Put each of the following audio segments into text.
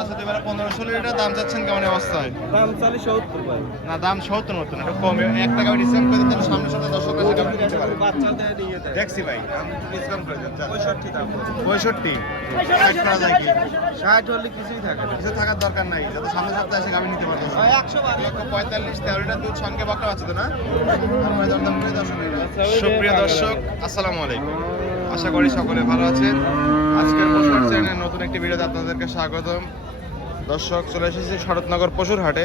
আচ্ছা, তো এবারে 15-16 লিটার দাম চাচ্ছেন কেমন অবস্থায়? দাম 70 ভাই। না, দাম 70 মতো না, একটু কমে 1 টাকা ডিসকাউন্ট করে দিতে সামনের সপ্তাহে দর্শকরা সেটা নিতে পারে। বাচ্চা দেয় নিয়ে দেয়। দেখছি ভাই, আমি ডিসকাউন্ট করে দেন। 65 দাম। 65 60 করা যায় কি? 60 হলে কিছুই থাকে না। কিছু থাকার দরকার নাই, যাতে সামনের সপ্তাহে এসে আমি নিতে পারবো। 145 13 লিটার দুধ সঙ্গে বকনা বাচ্চা তো না? আমরা দরদাম করে দর্শকরা। সুপ্রিয় দর্শক, আসসালামু আলাইকুম। আশা করি সকলে ভালো আছেন। আজকের পশুর চ্যানেলের নতুন একটি ভিডিওতে আপনাদেরকে স্বাগতম। দর্শক, চলে এসেছি শরৎনগর পশুর হাটে।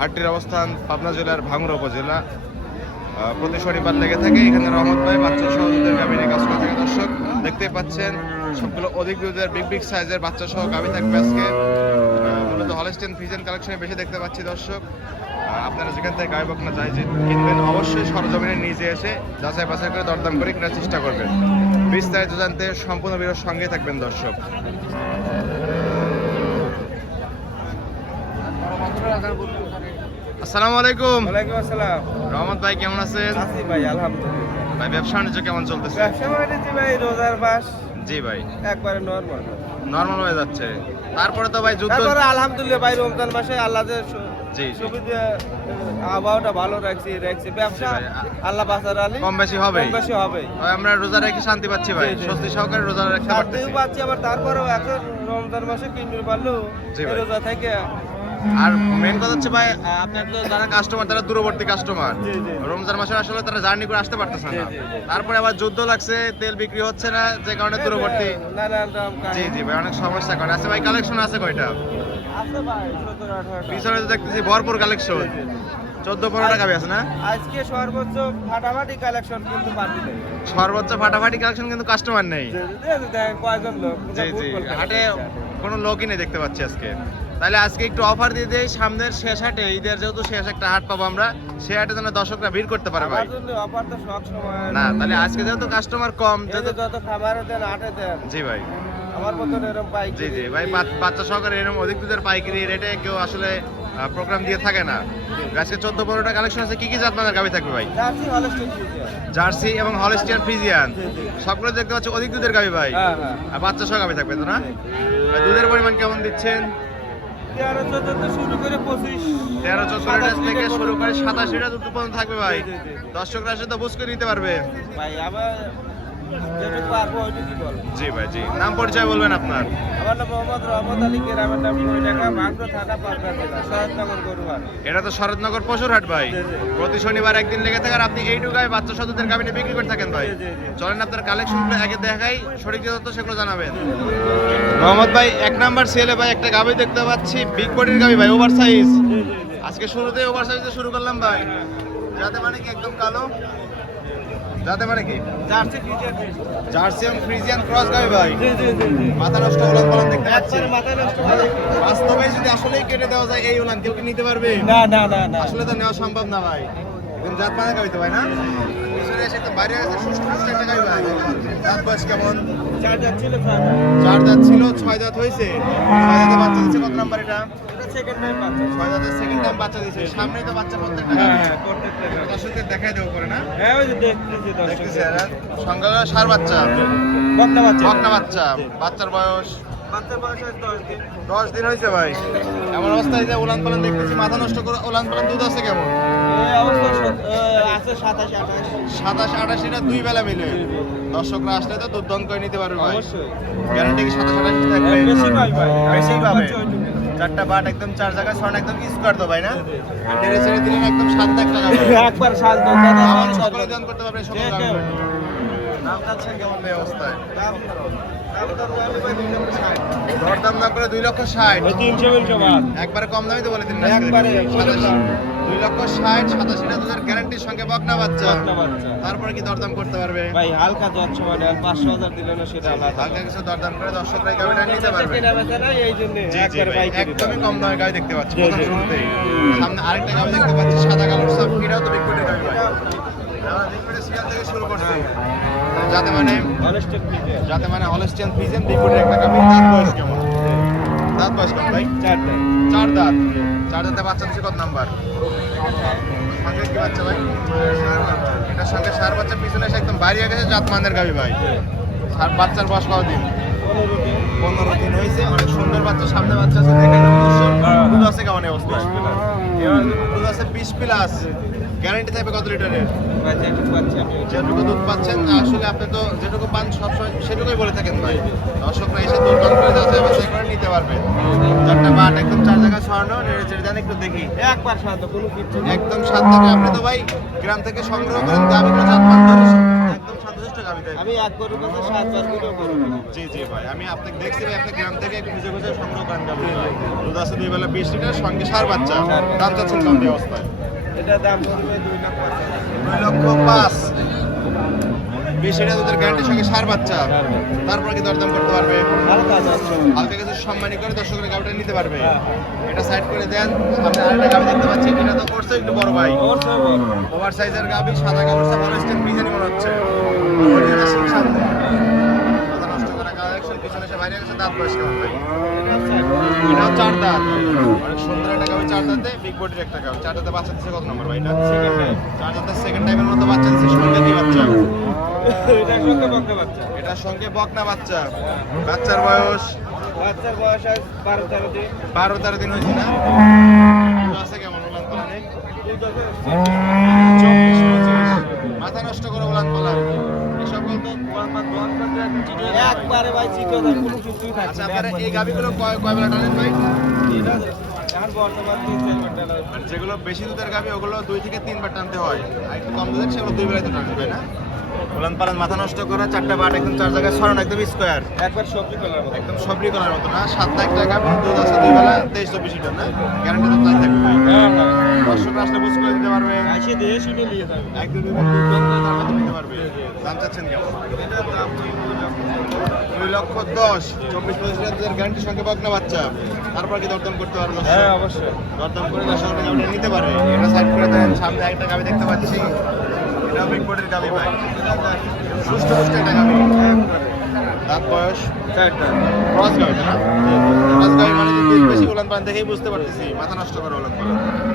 হাটটির অবস্থান পাবনা জেলার ভাঙড়া উপজেলা। প্রতি শনিবার লেগে থাকে। এখানে রহমত ভাই বাচ্চা সহ দুধের গাভী নিয়ে কাজ করে থাকে। দর্শক দেখতেই পাচ্ছেন সবগুলো অধিক দুধের বিগ সাইজের বাচ্চা সহ গাভী থাকবে আজকে। মূলত হলস্টেইন ফ্রিজিয়ান কালেকশনে বেশি দেখতে পাচ্ছি। দর্শক, আপনারা যেখান থেকে গাভী বকনা চাই যে কিনবেন, অবশ্যই সরজমিনে নিজে এসে যাচাই বাছাই করে দরদাম করে কেনার চেষ্টা করবেন। বিস্তারিত জানতে সম্পূর্ণ ভিডিওর সঙ্গে থাকবেন। দর্শক, আসসালামু আলাইকুম। ওয়ালাইকুম আসসালাম। রহমত ভাই কেমন আছেন? আছি ভাই, আলহামদুলিল্লাহ। ভাই ব্যবসা বাণিজ্য কেমন চলতেছে? ব্যবসা বাণিজ্য ভাই রোজার মাস জি ভাই, একবারে নরমাল। নরমাল হয়ে যাচ্ছে। তারপরে তো ভাই যুদ্ধ। তারপরে আলহামদুলিল্লাহ ভাই রমজান মাসে আল্লাহ যে জি, সুবিধা আবহাওয়াটা ভালো রাখছি ব্যবসা ভাই, আল্লাহ বাঁচার আলী কম বেশি হবে। কম বেশি হবে। আমরা রোজা রেখে শান্তি পাচ্ছি ভাই, জি, জি। স্বস্তি সহকারে রোজা রাখতে পারতেছি। শান্তিও পাচ্ছি, আবার তারপরেও এখন রমজান মাসে কিনতে পারলো জি ভাই। রোজা থেকে। আর মেন কথা হচ্ছে ভাই, আপনার তো যারা কাস্টমার তারা দূরবর্তী কাস্টমার। জি, জি। রমজান মাসে আসলে তারা জার্নি করে আসতে পারতেছে জি, না। জি, জি। তারপরে আবার যুদ্ধ লাগছে, তেল বিক্রি হচ্ছে না, যে কারণে দূরবর্তী। নানান রকম জি জি ভাই, অনেক সমস্যা করে আছে ভাই। কালেকশন আছে কয়টা? আছে ভাই 17-18টা। পিছনে তো দেখতেছি ভরপুর কালেকশন। 14-15 টাকা আছে না? আজকে সর্বোচ্চ ফাটাফাটি কালেকশন কিন্তু পাচ্ছি না। সর্বোচ্চ ফাটাফাটি কালেকশন, কিন্তু কাস্টমার নেই। দেখেন কয়জন লোক জি জি, হাটে কোনো লোকই নেই দেখতে পাচ্ছি আজকে। তাহলে আজকে একটু অফার দিয়ে দেই সামনের শেষ হাটে, ঈদের যেহেতু শেষ একটা হাট পাবো আমরা, সেই হাটে যেন দর্শকরা ভিড় করতে পারে ভাই। অফার তো সব সময় না, তাহলে আজকে যেহেতু কাস্টমার কম, যেহেতু যত খাবারে দেন আটে দেন জি ভাই, আমার মতন এরকম পাই। জি জি ভাই, বাচ্চা সহকারে এরকম অধিক দুধের পাইকারি রেটে কেউ আসলে প্রোগ্রাম দিয়ে থাকে না। আজকে 14-15টা কালেকশন আছে। কি কি জাত মানের গাভী থাকবে ভাই? Jersey Holstein Friesian. জার্সি এবং হলস্টিয়ান ফ্রিজিয়ান, জি, জি। সবগুলো দেখতে পাচ্ছি অধিক দুধের গাভী ভাই। হ্যাঁ হ্যাঁ। আর বাচ্চা সহ গাভী থাকবে তো না? ভাই দুধের পরিমাণ কেমন দিচ্ছেন? 13-14 শুরু করে 25 13-14 লিটার থেকে শুরু করে 27 লিটার দুধ পর্যন্ত থাকবে ভাই। জি, জি, জি। দর্শকরা আসলে তো বুঝ করে নিতে পারবে। ভাই আবার যেটুকু পারবো ওইটুকুই বলবো। জি ভাই, জি। নাম পরিচয় বলবেন আপনার? আমার নাম মোহাম্মদ রহমত আলী, গ্রামের নাম ঢাকা, ভাঙড়া থানা, পাবনা জেলা, শরৎনগর গরুহাট। এটা তো শরৎনগর পশুর হাট ভাই। জি, জি। প্রতি শনিবার একদিন লেগে থাকে আর আপনি এইটুকায় বাচ্চা সদুদের গাভিনে বিক্রি করে থাকেন ভাই। জি, জি, জি। চলেন আপনার কালেকশনগুলো আগে দেখাই, সঠিক তথ্য সেগুলো জানাবেন। মোহাম্মদ ভাই, 1 নাম্বার সেলে ভাই একটা গাভি দেখতে পাচ্ছি, বিগ বডির গাভি ভাই, ওভার সাইজ। জি, জি, জি। আজকে শুরুতেই ওভার সাইজে শুরু করলাম ভাই। যাতে মানে কি একদম কালো, যাতে মানে কি জার্সি ফ্রিজিয়ান। জার্সি এবং ফ্রিজিয়ান ক্রস গাভি ভাই। জি, জি, জি, জি। মাথা নষ্ট উলান পালান দেখতে পাচ্ছি। একবারে মাথায় নষ্ট করে। বাস্তবে যদি আসলেই কেটে দেওয়া যায় এই উলান, কেউ কি নিতে পারবে? না না না না। আসলে তো নেওয়া সম্ভব না ভাই। একদম জাত মানে গাভি তো ভাই না? পিছনে এসে একদম বাইরে আছে সুষ্ঠু পুষ্টি একটা গাভি ভাই। দাঁত বয়স কেমন? 4 দাঁত ছিল 4 দাঁত ছিল, 6 দাঁত হয়েছে। 6 দাঁতে বাচ্চা দিচ্ছে। কত নাম্বার এটা? এটা সেকেন্ড টাইম বাচ্চা। 6 দাঁতের সেকেন্ড টাইম বাচ্চা দিচ্ছে। সামনেই তো বাচ্চা প্রত্যেকটা হ্যাঁ গাভি। হ্যাঁ করতে থাকা। দর্শকদের দেখাই দেবো করে না? হ্যাঁ ওই যে দেখতেছি দেখতেছি দর্শক। এরা সঙ্গে সার বাচ্চা, বকনা বাচ্চা। বকনা বাচ্চা। বাচ্চার বয়স বাচ্চার বয়স আজ 10 দিন। 10 দিন হয়েছে ভাই। এমন অবস্থায় যে উলান পালান দেখতেছি, মাথা নষ্ট করে উলান পালান। দুধ আছে কেমন? এই অবস্থা আছে 27-28। 27-28 লিটার দুই বেলা মিলে। দর্শকরা আসলে তো দুধ দন করে নিতে পারবে ভাই। অবশ্যই। গ্যারান্টি কি 27-28 থাকবে? বেশি পাই ভাই। বেশি পাবে। বাচ্চা ওইটুকু। 4টা বাট একদম 4 জায়গায় ছড়ানো, একদম স্কোয়ার তো ভাই না? জি, জি। আর টেরে ছেড়ে দিলেন একদম 7 লাখ টাকা ভাই। একবার শান্ত আমার সকলে দান করতে পারবে সকল যে দান কেউ। করবে। নাম যাচ্ছে কেমন এই অবস্থায়? দরদাম না করে 2,60,000। 300 বাদ। একবারে কম দামই তো বলে দিন না? একবারে 2,60,000, 87 লিটার গ্যারান্টির সঙ্গে বকনা বাচ্চা। বকনা বাচ্চা। তারপরে কি দরদাম করতে পারবে? ভাই হালকা যাচ্ছে মানে আর 500,000 দিলে না সেটা আলাদা। হালকা কিছু দরদাম করে দর্শকরা এই গাড়িটা নিতে পারবে। কেনা বেচা নাই এই জন্য জি জি একবার ভাই, পাইকারি দাম। একদমই কম দামে গাড়ি দেখতে পাচ্ছি জি, প্রথম জি। শুরুতেই। সামনে আরেকটা গাড়ি দেখতে পাচ্ছি সাদা কালোর সব, এটাও তো বিগ গাড়ি ভাই। আমরা বিগ সিরিয়াল থেকে শুরু করছি। যাতে মানে Holstein Friesian. Holstein Friesian big একটা গাড়ি। দাঁত বয়স কেমন? দাঁত বয়স কেমন ভাই? 4 দাঁত। 4 দাঁত। 4 দাঁতে বাচ্চা দিচ্ছে কত নাম্বার? সঙ্গে কি বাচ্চা ভাই? এটার সঙ্গে সার বাচ্চা, পিছনে এসে একদম বাইরে গেছে জাত মানের গাবি ভাই। সার বাচ্চার বয়স কতদিন? 15 দিন। 15 দিন হয়েছে, অনেক সুন্দর বাচ্চা, সামনে বাচ্চা আছে, দেখে নেব দর্শক। দুধ আছে কেমন এই অবস্থায়? এবার দুধ আছে 20 প্লাস। গ্যারান্টি থাকবে কত লিটারের? ভাই যেটুকু পাচ্ছি আমি যেটুকু দুধ পাচ্ছেন, আসলে আপনি তো যেটুকু পান সবসময় সেটুকুই বলে থাকেন ভাই। দর্শকরা এসে দুধ পান করে যাচাই বাছাই করে নিতে পারবে। চারটা বাট একদম 4 জায়গায় ছড়ানো, নেড়ে চেড়ে দেন একটু দেখি। একবার শান্ত কোনো কিছু একদম স্বাদ থাকে। আপনি তো ভাই গ্রাম থেকে সংগ্রহ করেন গাভীগুলো, জাত মান ধরে একদম শান্তশিষ্ট গাভী থাকে। আমি এক গরুর কাছে 7-4 কিলো গরু কিনি। জি জি ভাই, আমি আপনাকে দেখছি ভাই, আপনি গ্রাম থেকে খুঁজে খুঁজে সংগ্রহ করেন গাভী। দুধ আছে 2 বেলা 20 লিটার, সঙ্গে সার বাচ্চা। দাম চাচ্ছেন কেমন এই অবস্থায়? এটা দাম ধরবে 2 লাখ 2 লক্ষ 5। 20 লিটার দুধের গ্যারান্টির সঙ্গে সার বাচ্চা। তারপর কি দরদাম করতে পারবে? হালকা যাচ্ছে হালকা কিছু সম্মানী করে দর্শকের গাভিটা নিতে পারবে। এটা সাইড করে দেন। সামনে আরেকটা গাভি দেখতে পাচ্ছি, এটা তো করছে একটু বড় ভাই, ওভার সাইজের গাভি, সাদা কাগজটা বড় স্টেম ডিজাইন মনে হচ্ছে। ওরিজিনাল সিং সামনে মাথা নষ্ট করা কালেকশন, পিছনে সে বাইরে গেছে। দাঁত বয়স কেমন ভাই? এটাও 4 দাঁত, অনেক সুন্দর একটা গাভি। 4 দাঁতে বিগ বডির একটা গাভি। 4 দাঁতে বাচ্চা দিচ্ছে কত নম্বর ভাই? এটা সেকেন্ড টাইম। 4 দাঁতে সেকেন্ড টাইমের মতো বাচ্চা দিচ্ছে। সঙ্গে কি বাচ্চা? এটার সঙ্গে বকনা বাচ্চা। এটার সঙ্গে বকনা বাচ্চা। বাচ্চার বয়স বাচ্চার বয়স আজ 12-13 দিন। 12-13 দিন হয়েছে না? আছে কেমন উলান পালানে? 24-25। মাথা নষ্ট করে উলান পালান। এসব বলতো দোয়ান করতে একবারে ভাই চিকো দাম কোনো কিছুই থাকছে আচ্ছা, না। আপনারা এই গাভিগুলো কয় বেলা টানেন ভাই? এটা এখন বর্তমান 3-4 ঘন্টা লাগে। আর যেগুলো বেশি দুধের গাভি ওগুলো 2 থেকে 3 বার টানতে হয়, আর একটু কম দুধের সেগুলো 2 বেলায় তো টানেন, তাই না? উলান পালান, মাথা নষ্ট করা, 4টা বাট একদম 4 জায়গায় ছড়ানো, একদম স্কোয়ার, একবার সবজি কলার মতো। একদম সবরি করার মতো না। 7 লাখ টাকা দুধ আছে 2 বেলা 23-24 লিটার না? গ্যারান্টি তো তাই থাকবে ভাই। দর্শকরা আসলে বুঝ করে দিতে পারবে। এসে দিয়ে শুনে নিয়ে যাবে। 1-2 দিন দুধ দম করে তার মধ্যে নিতে পারবে। দাম চাচ্ছেন কেমন? এটার দাম 2 লক্ষ 10। 24-25 লিটার গ্যারান্টির সঙ্গে বকনা বাচ্চা। তারপর কি দরদাম করতে পারবে দর্শক? হ্যাঁ অবশ্যই। দরদাম করে দর্শকরা গাভিটা নিতে পারে। এটা সাইড করে দেন। সামনে একটা গাভি দেখতে পাচ্ছি, এটা বিগ বডির গাভি ভাই, সুস্থ সুস্থ একটা গাভি। দাঁত বয়স 4টা। ক্রস গাভি না? ক্রস গাভি মানে যে দুধ বেশি উলান পান দেখেই বুঝতে পারতেছি। মাথা নষ্ট করে উলান পান।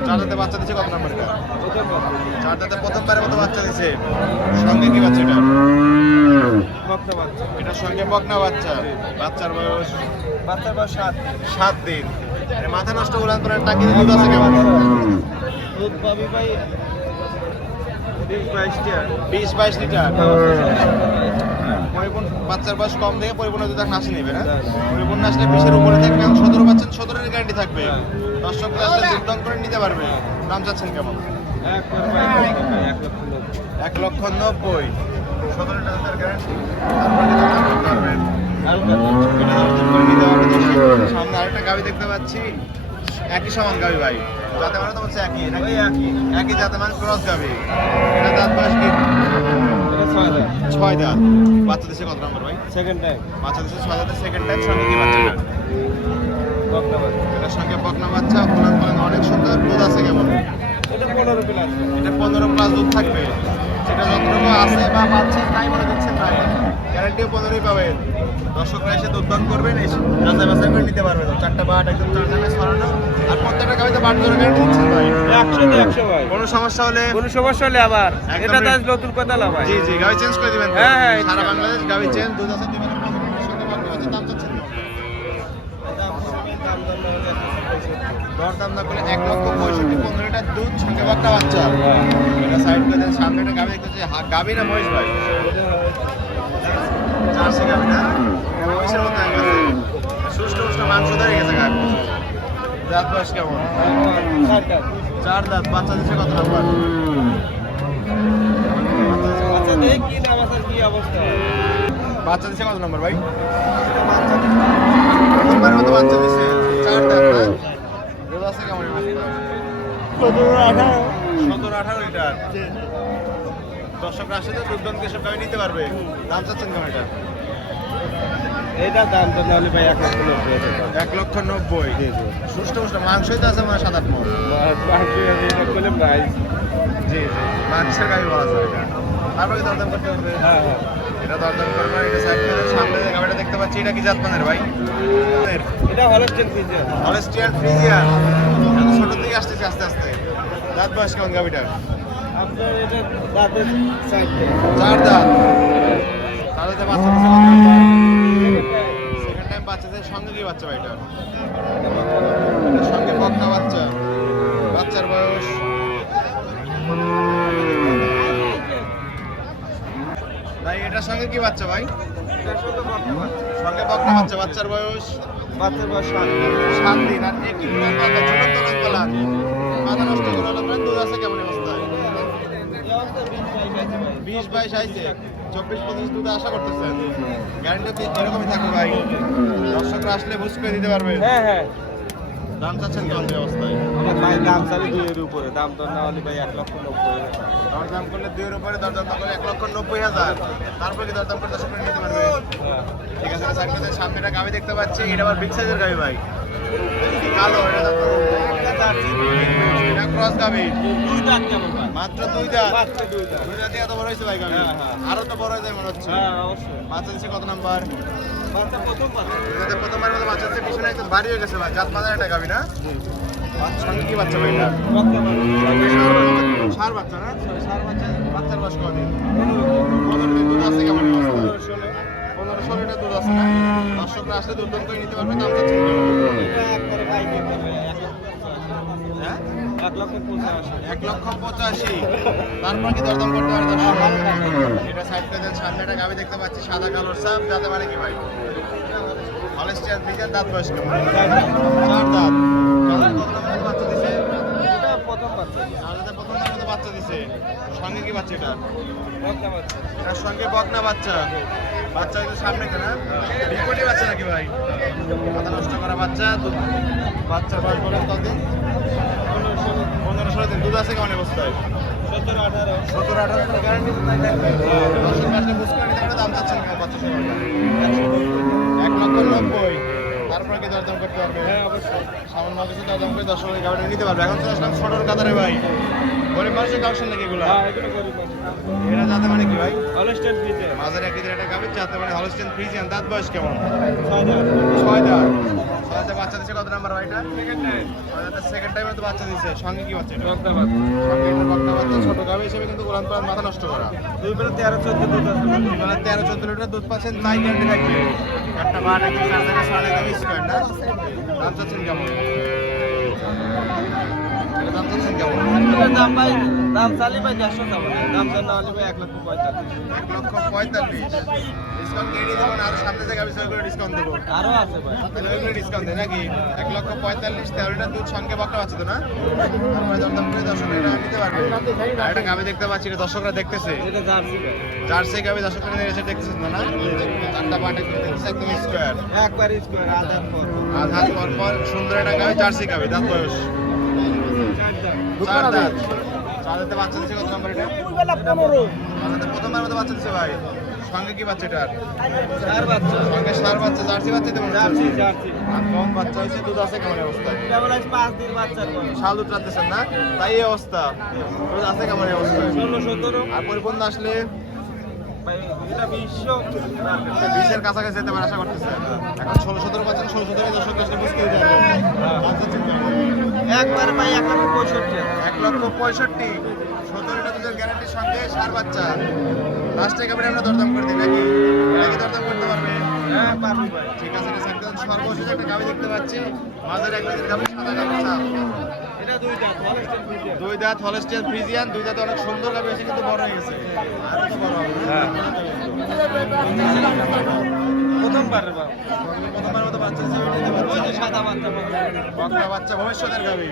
4 দাঁতে বাচ্চা দিচ্ছে কত নম্বর এটা? 4 দাঁতে প্রথমবারের মতো বাচ্চা দিচ্ছে। সঙ্গে কি বাচ্চা এটা? বকনা বাচ্চা। এটার সঙ্গে বকনা বাচ্চা। বাচ্চার বয়স বাচ্চার বয়স 7 দিন। মানে মাথা নষ্ট উলান পানের টাকি দুধ আছে কেমন? দুধ পাবি ভাই 20-22 টা। 20-22 লিটার। পরিপূর্ণ বাচ্চার বয়স কম থেকে পরিপূর্ণ দুধ এখন আসে নেবে না? পরিপূর্ণ আসলে 20-এর উপরে থাকবে, এখন 17 পাচ্ছেন, 17-এর গ্যারান্টি থাকবে। দর্শকরা আসলে দুধ দাম করে নিতে পারবে। দাম চাচ্ছেন কেমন? একবার ভাই 1 লক্ষ 1,90,000। নব্বই। 17 টাকার গ্যারান্টি। তারপরে কি দাম করতে পারবেন? হালকা এটা দাম করে নিতে পারবে দর্শক। সামনে আরেকটা গাভি দেখতে পাচ্ছি, একই সমান গাভি ভাই। যাতে মানে তো বলছে একই নাকি? একই যাতে মানে ক্রস গাভি। এটা দাঁত বয়স কি? এটা 6 দাম। 6 দাঁত। বাচ্চা দিচ্ছে কত নম্বর ভাই? সেকেন্ড টাইম বাচ্চা দিচ্ছে 6 দাঁতের সেকেন্ড টাইম। সঙ্গে কি বাচ্চাটা? বকনা বাচ্চা। এটার সঙ্গে বকনা বাচ্চা। উলান পালান অনেক সুন্দর। দুধ আছে কেমন? এটা 15 প্লাস। এটা 15 প্লাস দুধ থাকবে। যেটা যতটুকু আছে বা পাচ্ছেন তাই মনে দিচ্ছেন ভাই, গ্যারান্টিও 15ই পাবেন। দর্শকরা এসে দুধ দান করবেন, এসে যাচাই বাছাই করে নিতে পারবেন। 4টা বাট একদম 4 জায়গায় ছড়ানো, আর প্রত্যেকটা গাভিতে বাট ধরে গ্যারান্টি দিচ্ছেন ভাই। 100 ভাই। কোনো সমস্যা হলে কোনো সমস্যা হলে আবার একদম এটা তো আজ নতুন কথা না ভাই। জি জি গাভি চেঞ্জ করে দিবেন তো? হ্যাঁ, হ্যাঁ, সারা ইনশাআল্লাহ। বাংলাদেশ গাভি চেঞ্জ। দুধ আছে 2 বেলা 15 লিটার সঙ্গে বকনা বাচ্চা। দাম চাচ্ছেন কেমন? দরদাম না করে 1,65,000। 15 লিটার দুধ সঙ্গে বকনা বাচ্চা। এটা সাইড করে দেন। সামনে একটা গাভি দেখতেছি, গাভি না মহিষ ভাই? জার্সি গাভি না? মহিষের মতো হয়ে গেছে। সুস্থ সুস্থ মাংস ধরে গেছে গাভি। দাঁত বয়স কেমন? 4 দাঁত। বাচ্চা দিচ্ছে কত নম্বর? আচ্ছা দেখ কি দাম আছে কি অবস্থা। বাচ্চা দিচ্ছে কত নম্বর ভাই? প্রথমবারের মতো বাচ্চা দিচ্ছে। 4 দাঁত না? দুধ আছে কেমন? 17-18 লিটার। দর্শকরা আসলে দুধ দাম এসব গাভি নিতে পারবে। দাম চাচ্ছেন কেমন এটা? এটা দাম তো নাহলে ভাই 1 লক্ষ 90 হাজার। 1,90,000। সুস্থ সুস্থ মাংসই তো আছে মানে 7-8 মণ। এটা বলে প্রাইস। জি জি, মাংসের গাভি বলা যায় এটা। তারপরে কি দরদাম করতে পারবে? হ্যাঁ হ্যাঁ। এটা দরদাম করবে। এটা সাইড করে সামনে যে গাভিটা দেখতে পাচ্ছি, এটা কি জাত মানের ভাই? এটা হলস্টেইন ফ্রিজিয়ান। Holstein Friesian. এত ছোট থেকে আসতেছে আস্তে আস্তে। দাঁত বয়স কেমন গাভিটার? আপনার এটা দাঁতের সাইডে 4 দাঁত। তাহলে তো বাচ্চা দিচ্ছে কত? সেকেন্ড টাইম টাইম বাচ্চা দেয়, সঙ্গে কি বাচ্চা ভাই এটা? এটার সঙ্গে বকনা বাচ্চা, বাচ্চার বয়স ভাই, এটার সঙ্গে কি বাচ্চা ভাই? সঙ্গে বকনা বাচ্চা, বাচ্চার বয়স 7 দিন। আর একটু ঝুলন্ত রঙ্গলা মাথা নষ্ট করে হলো, দুধ আছে কেমন অবস্থায়? 20-22 আইছে, 24-25 দুধ আশা করতেছেন। গ্যারান্টি এরকমই থাকবে ভাই, দর্শকরা আসলে বুঝ করে দিতে পারবে। হ্যাঁ দাম চাচ্ছেন কেমন এই অবস্থায়? ভাই দাম চালি 2 এর উপরে, দাম দর না হলে ভাই 1,90,000। দরদাম করলে 2 এর উপরে, দরদাম করলে 1,90,000। তারপর কি দরদাম করে দর্শকরা নিতে পারবে? ঠিক আছে, সাইডে সামনেটা গাভি দেখতে পাচ্ছি, এটা আবার বিগ সাইজের গাভি ভাই, কালো। এটা ক্রস গাভি, মাত্র 2 দাঁত। 2 দাঁতে এত বড় হয়েছে ভাই গাভি? আরো তো বড় হয়ে যায় মনে হচ্ছে। বাচ্চা দিচ্ছে কত নাম্বার? প্রথমবার মতো বাচ্চা দিচ্ছে, পিছনে একদম ভারী হয়ে গেছে ভাই, জাত মাদার একটা গাভি না? সঙ্গে কি বাচ্চা ভাই এটা? সার বাচ্চা না? বাচ্চার বয়স কদিন? 15 দিন। দুধ আছে কেমন অবস্থা? 15-16 লিটার দুধ আছে না? দর্শকরা আসলে দুধ করে নিতে পারবে। দাম চাচ্ছেন হ্যাঁ 1,85,000। তারপর কি দরদাম করতে পারে দর্শক? এটা সাইড করে দেন, সামনে একটা গাভি দেখতে পাচ্ছি, সাদা কালোর সাপ, যাতে মানে কি ভাই? হলস্টিয়ান ফ্রিজিয়ান, দাঁত বয়স কেমন? 4 দাঁত। বাচ্চা দিছে প্রথমবার মতো বাচ্চা দিছে। সঙ্গে কি বাচ্চা এটা? এটার সঙ্গে বকনা বাচ্চা। বাচ্চা কিন্তু সামনে কেনা বিপটি বাচ্চা নাকি ভাই? মাথা নষ্ট করা বাচ্চা। বাচ্চার বয়স বলেন কতদিন? 15-16 দিন। দুধ আছে কেমন অবস্থায়? 17-18 গ্যারান্টি থাকবে। দর্শক আসলে বুঝতে পারি তাহলে দাম চাচ্ছেন কেমন বাচ্চা সময়টা? 1,90,000। তারপরে কি দরদাম করতে পারবে? সামান্য কিছু দরদাম করে দর্শকের গাড়িটা নিতে পারবে। এখন চলে আসলাম ছোটর কাতারে ভাই, গরিব মানুষের কাউশন নাকি এগুলো? এটা যাতে মানে কি ভাই? বাজারে এক লিটার একটা গাভি, যাতে মানে হলস্টেন ফ্রিজিয়ান। দাঁত বয়স কেমন? 6 দাঁত। 6 দাঁতে বাচ্চা দিচ্ছে কত নাম্বার ভাই এটা? সেকেন্ড টাইমে তো বাচ্চা দিচ্ছে। সঙ্গে কি বাচ্চা এটা? সঙ্গে এটা বকনা বাচ্চা, ছোট গাভি হিসেবে কিন্তু গোলাম পাড়ার মাথা নষ্ট করা। 13-14 দুধ আছে, 13-14 লিটার দুধ পাচ্ছেন, তাই গ্যারান্টি থাকবে। একটা বার একটা 4 থেকে 6.5 স্কয়ার না? দাম চাচ্ছেন কেমন? এটা দাম চাচ্ছেন কেমন? দাম চালি ভাই 150 দাম, দাম দর না হলে ভাই 1,45,000। 1,45,000 ডিসকাউন্ট দিয়ে দেবো না? আরো সামনে থেকে বিষয় করে ডিসকাউন্ট দেবো। আরো আছে ভাই, তাহলে ওইগুলো ডিসকাউন্ট দেয় নাকি? 1,45,000, 13 লিটার দুধ, সঙ্গে বকনা বাচ্চা তো না? তারপরে দরদাম করে দর্শকরা এটা নিতে পারবে। আর একটা গাভি দেখতে পাচ্ছি, এটা দর্শকরা দেখতেছে, এটা জার্সি ভাই, জার্সি গাভি দর্শকরা নিয়ে এসে দেখতেছেন না? 4টা পাট একদম স্কোয়ার, একবার স্কয়ার আধার পর আধার পর পর সুন্দর একটা গাভি, জার্সি গাভি। দাঁত বয়স 4 দাঁত। 4 দাঁতে বাচ্চা দিচ্ছে কত নাম্বার এটা? 4 দাঁতে প্রথমবার মতো বাচ্চা দিচ্ছে ভাই। সঙ্গে কি বাচ্চা এটার? চার বাচ্চা, সঙ্গে সার বাচ্চা, জার্সি বাচ্চা দেবো। জার্সি আর কম বাচ্চা হয়েছে, দুধ আছে কেমন অবস্থায়? কেবল আজ 5 দিন বাচ্চার বয়স, শাল দুধ রাখতেছেন না, তাই এই অবস্থা। দুধ আছে কেমন অবস্থায়? 16-17 আর পরিপূর্ণ আসলে ভাই, এটা 20-এর কাছাকাছি যেতে পারে আশা করতেছেন। এখন 16-17 পাচ্ছেন, 16-17 দর্শক আসলে বুঝতে দিতে হবে। একবার ভাই 1,65,000। 1,65,000। 17টা দুধের গ্যারান্টির সঙ্গে সার বাচ্চা। লাস্টে কাপড়ে আমরা দরদাম করে দিই নাকি? এটা কি দরদাম করতে পারবে? হ্যাঁ পারবো ভাই। ঠিক আছে, সর্বশেষ একটা গাভি দেখতে পাচ্ছি, মাঝের এক লিটার গাভি, সাদা গাভি ছাপ। এটা 2 দাঁত, হলস্টেইন ফ্রিজিয়ান। 2 দাঁত হলস্টিয়ান ফ্রিজিয়ান, 2 দাঁতে অনেক সুন্দর গাভি হয়েছে, কিন্তু বড় হয়ে গেছে। আরো তো বড় হবে। প্রথমবার বাবা, প্রথমবার মতো বাচ্চা দিচ্ছে, এটা নিতে ওই পারবে। যে সাদা বাচ্চা বকনা বাচ্চা, ভবিষ্যতের গাভি।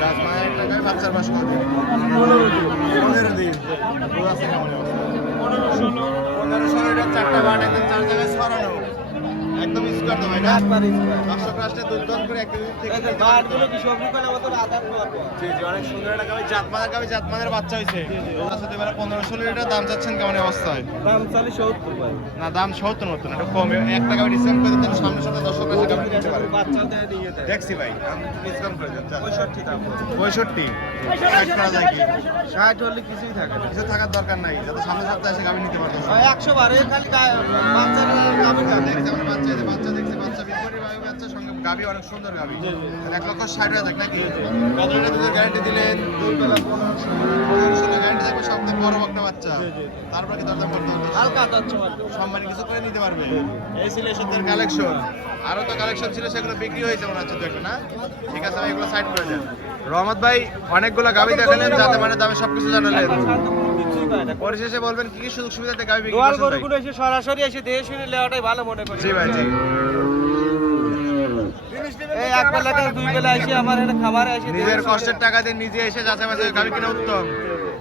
দাঁত মায়ের একটা গাভি, বাচ্চার বয়স কত দিন? 15 দিন। দুধ আছে কেমন অবস্থা? 15-16 লিটার, 4টা বাট একদম 4 জায়গায় ছড়ানো, একদম স্কোয়ার তো ভাই না? একবার স্কয়ার। দর্শকরা আসলে দুধ দন করে এক কেজি থেকে এই যে বাটগুলো কি সবজি কলা মতো আধার পর জি জি, অনেক সুন্দর একটা গাভি, জাতমানের গাভি, জাতমানের বাচ্চা হয়েছে। দুধ আছে এবারে 15-16 লিটার। দাম চাচ্ছেন কেমন অবস্থায়? দাম চালি 70 ভাই, না, দাম 70 মতন, একটু কম। একটা গাভি ডিসকাউন্ট করে দিতেন, সামনে সামনে দর্শকরা এসে গাভি নিতে পারে। বাচ্চা দেয় নিয়ে দেয় দেখছি ভাই, দাম একটু ডিসকাউন্ট করে দেন। 65 দাম। 65 ষাট করা যায় কি? 60 হলে কিছুই থাকে না। কিছু থাকার দরকার নাই, যাতে সামনের সপ্তাহে এসে গাভি নিতে পারতো। 100 বারে খালি বাচ্চার আমি দেখছে, আমরা বাচ্চা, বাচ্চা দেখছে, বাচ্চা বিপরীত বাচ্চা সঙ্গে গাভী অনেক সুন্দর গাভী। জি, জি। 1,60,000 নাকি? জি, জি। কত লিটার দুধের গ্যারান্টি দিলেন? 2 বেলা 1500 15 গ্যারান্টি থাকবে, সবথেকে বড় বকনা বাচ্চা। জি, জি। তারপর কি দরদাম করতে হতো? হালকা যাচ্ছে মাত্র। সম্মানী কিছু করে নিতে পারবে। এই ছিল এসবের কালেকশন। আরো তো কালেকশন ছিল, সেগুলো বিক্রি হয়েছে মনে হচ্ছে তো একটা না? ঠিক আছে ভাই, এগুলো সাইড করে দেন। রহমত ভাই অনেকগুলো গাভী দেখালেন, যাতে মানে দামে সবকিছু জানালেন। কিছুই পায় না। পরিশেষে বলবেন কি কি সুযোগ সুবিধাতে গাভী বিক্রি দোয়াল করছেন ভাই? গরুগুলো এসে সরাসরি এসে দেখে শুনে নেওয়াটাই ভালো মনে করি। জি ভাই, জি। এই এক বেলা থেকে 2 বেলা এসে আমার এখানে খাবারে এসে নিজের কষ্টের টাকা দিয়ে নিজে এসে যাচাই বাছাই গাভী কিনা উত্তম।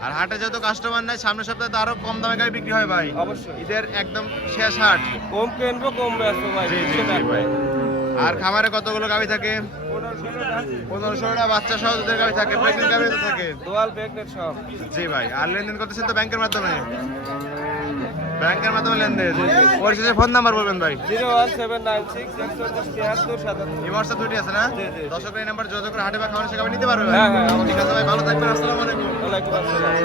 আর হাটে যেহেতু কাস্টমার নাই, সামনের সপ্তাহে তো আরো কম দামে গাভী বিক্রি হয় ভাই। অবশ্যই ঈদের একদম শেষ হাট। কম কিনবো কম বেচবো ভাই। জি, জি, জি ভাই। আর খামারে কতগুলো গাভী থাকে? 15-16টা বাচ্চা সহ দুধের গাভী থাকে, প্রেগনেন্ট গাভী তো থাকে। দোয়াল প্রেগনেন্ট সব। জি ভাই। আর লেনদেন করতেছেন তো ব্যাংকের মাধ্যমে? ব্যাংকের মাধ্যমে লেনদেন। পরিশেষে ফোন নাম্বার বলবেন ভাই। 01796 143 77 এই হোয়াটসঅ্যাপ দুটি আছে না? জি, জি। দর্শকরা এই নাম্বার যোগাযোগ করে হাটে বা খামারে সে গাভী নিতে পারবে ভাই? হ্যাঁ, হ্যাঁ, অবশ্যই। ঠিক আছে ভাই, ভালো থাকবেন। আসসালামু আলাইকুম। ওয়ালাইকুম আসসালাম।